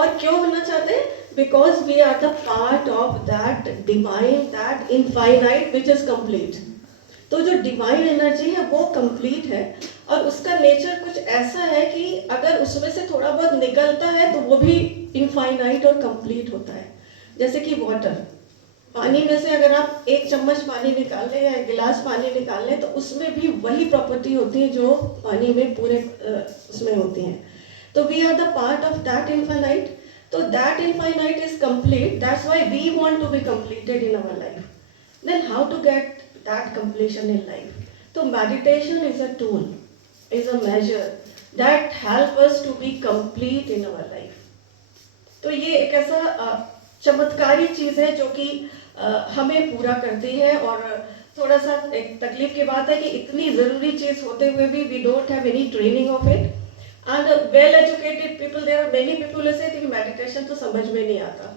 और क्यों बनना चाहते हैं? Because we are the part of that divine, that infinite which is complete. तो जो डिवाइन एनर्जी है वो कंप्लीट है, और उसका नेचर कुछ ऐसा है कि अगर उसमें से थोड़ा बहुत निकलता है तो वो भी इनफाइनाइट और कंप्लीट होता है। जैसे कि वाटर, पानी में से अगर आप एक चम्मच पानी निकाल लें या एक गिलास पानी निकाल लें तो उसमें भी वही प्रॉपर्टी होती है जो पानी में पूरे उसमें होती हैं। तो we are the part of that infinite. तो that infinite is complete, that's why we want to be completed in our life. Then how to get that completion in life? तो meditation is a tool, is a measure that help us to be complete in our life. तो ये एक ऐसा चमत्कारी चीज है जो कि हमें पूरा करती है। और थोड़ा सा एक तकलीफ की बात है कि इतनी जरूरी चीज होते हुए भी we don't have any training of it. And well educated people, there are many people ऐसे कि मेडिटेशन तो समझ में नहीं आता।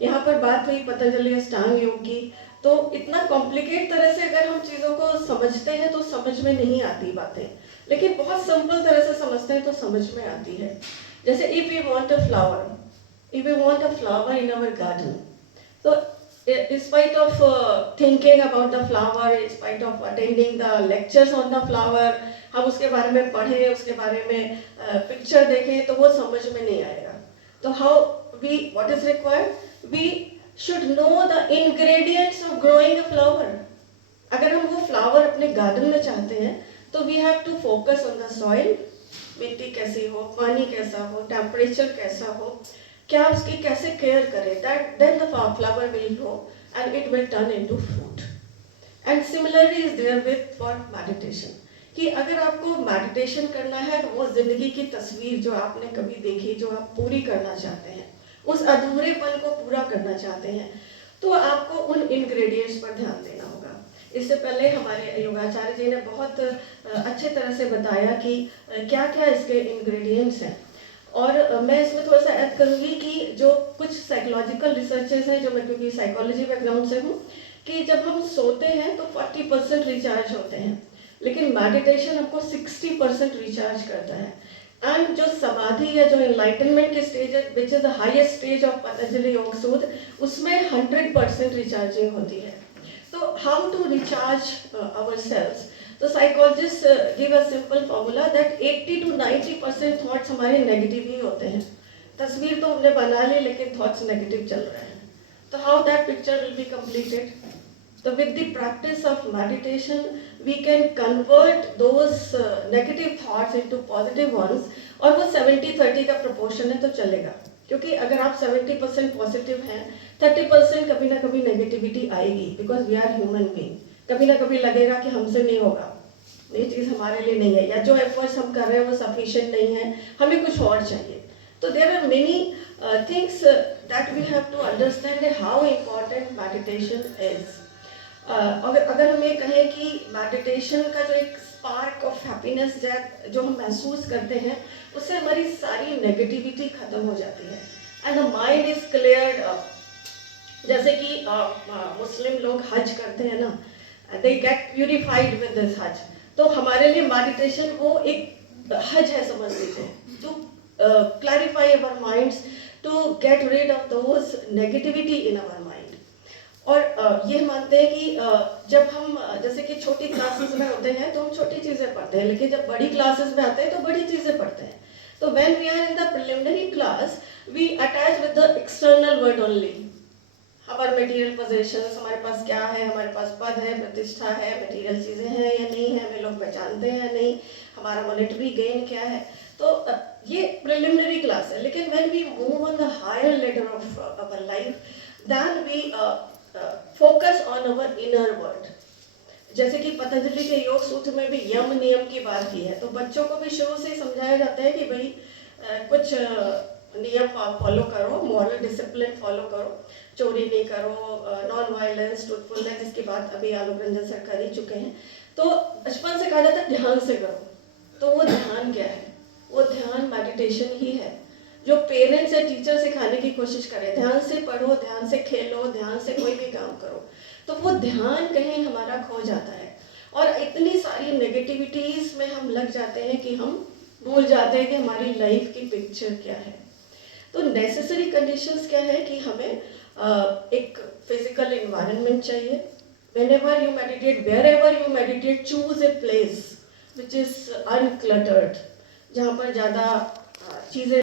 यहाँ पर बात हुई पतंजलि अष्टांग योग की, तो इतना कॉम्प्लिकेट तरह से अगर हम चीज़ों को समझते हैं तो समझ में नहीं आती बातें, लेकिन बहुत सिंपल तरह से समझते हैं तो समझ में आती है। जैसे if we want a flower, if we want a flower in our garden, तो in spite of thinking about the flower, in spite of attending the lectures on the flower, हम उसके बारे में पढ़ें, उसके बारे में पिक्चर देखें तो वो समझ में नहीं आएगा। तो how we, what is required? We should know the ingredients of growing a flower. अगर हम वो फ्लावर अपने गार्डन में चाहते हैं तो we have to focus on the soil, मिट्टी कैसी हो, पानी कैसा हो, टेम्परेचर कैसा हो, क्या उसकी कैसे केयर करें, that then the flower will grow and it will turn into fruit. And similarly is there with for meditation, कि अगर आपको मेडिटेशन करना है तो वो जिंदगी की तस्वीर जो आपने कभी देखी, जो आप पूरी करना चाहते हैं, उस अधूरेपन को पूरा करना चाहते हैं, तो आपको उन इंग्रेडिएंट्स पर ध्यान देना होगा। इससे पहले हमारे योगाचार्य जी ने बहुत अच्छे तरह से बताया कि क्या क्या इसके इंग्रेडिएंट्स हैं। और मैं इसमें थोड़ा सा ऐड करूँगी कि जो कुछ साइकोलॉजिकल रिसर्चेस हैं, जो मैं क्योंकि साइकोलॉजी बैकग्राउंड से हूँ, कि जब हम सोते हैं तो 40% रिचार्ज होते हैं, लेकिन मेडिटेशन हमको 60% रिचार्ज करता है। एंड जो समाधि है, जो एनलाइटनमेंट के स्टेज है, which is the highest stage of Patanjali yoga sutra, उसमें 100% रिचार्जिंग होती है। तो how to recharge our cells? तो psychologist give a simple formula that 80 to 90% thoughts हमारे नेगेटिव ही होते हैं। तस्वीर तो हमने बना ली लेकिन थॉट्स नेगेटिव चल रहे हैं, तो how that picture will be completed? So with the practice of meditation, we can convert those negative thoughts into positive ones, और वो 70-30 का proportion है तो चलेगा, क्योंकि अगर आप 70% पॉजिटिव हैं, 30% कभी ना कभी नेगेटिविटी आएगी, because we are human being. कभी ना कभी लगेगा कि हमसे नहीं होगा, ये चीज़ हमारे लिए नहीं है, या जो एफर्ट्स हम कर रहे हैं वो सफिशिएंट नहीं है, हमें कुछ और चाहिए। तो there are many things that we have to understand how important meditation is. अगर हम ये कहें कि मेडिटेशन का जो एक स्पार्क ऑफ हैप्पीनेस जो हम महसूस करते हैं, उससे हमारी सारी नेगेटिविटी खत्म हो जाती है and the mind is cleared up. जैसे कि मुस्लिम लोग हज करते हैं ना, they get purified with this हज। तो हमारे लिए मेडिटेशन वो एक हज है, समझ लीजिए, to clarify our minds, to get rid of those negativity in our mind. और ये मानते हैं कि जब हम जैसे कि छोटी क्लासेस में होते हैं तो हम छोटी चीज़ें पढ़ते हैं, लेकिन जब बड़ी क्लासेस में आते हैं तो बड़ी चीज़ें पढ़ते हैं। तो when we are in the preliminary class, we attach with the external word only. हमारे मटेरियल पोजेशंस, हमारे पास क्या है, हमारे पास पद है, प्रतिष्ठा है, मटेरियल चीज़ें हैं या नहीं है, वे लोग पहचानते हैं या नहीं, हमारा मॉनेटरी गेन क्या है। तो ये प्रिलिमिनरी क्लास है। लेकिन when we move on the higher level of our life, then we focus on our inner world. जैसे कि पतंजलि के योग सूत्र में भी यम नियम की बात की है, तो बच्चों को भी शुरू से समझाया जाता है कि भाई कुछ नियम फॉलो करो, मॉरल डिसिप्लिन फॉलो करो, चोरी नहीं करो, नॉन वायलेंस, ट्रूथफुलनेस, जिसकी बात अभी आलोक रंजन सर कर ही चुके हैं। तो बचपन से कहा जाता है ध्यान से करो, तो वो ध्यान क्या है? वो ध्यान मेडिटेशन ही है, जो पेरेंट्स या टीचर सिखाने की कोशिश करें, ध्यान से पढ़ो, ध्यान से खेलो, ध्यान से कोई भी काम करो, तो वो ध्यान कहीं हमारा खो जाता है। और इतनी सारी नेगेटिविटीज में हम लग जाते हैं कि हम भूल जाते हैं कि हमारी लाइफ की पिक्चर क्या है। तो तो नेसेसरी कंडीशंस क्या है कि हमें एक फिजिकल इन्वायरमेंट चाहिए. Whenever you meditate, wherever you meditate, choose a place which is uncluttered, जहाँ पर ज़्यादा चीज़ें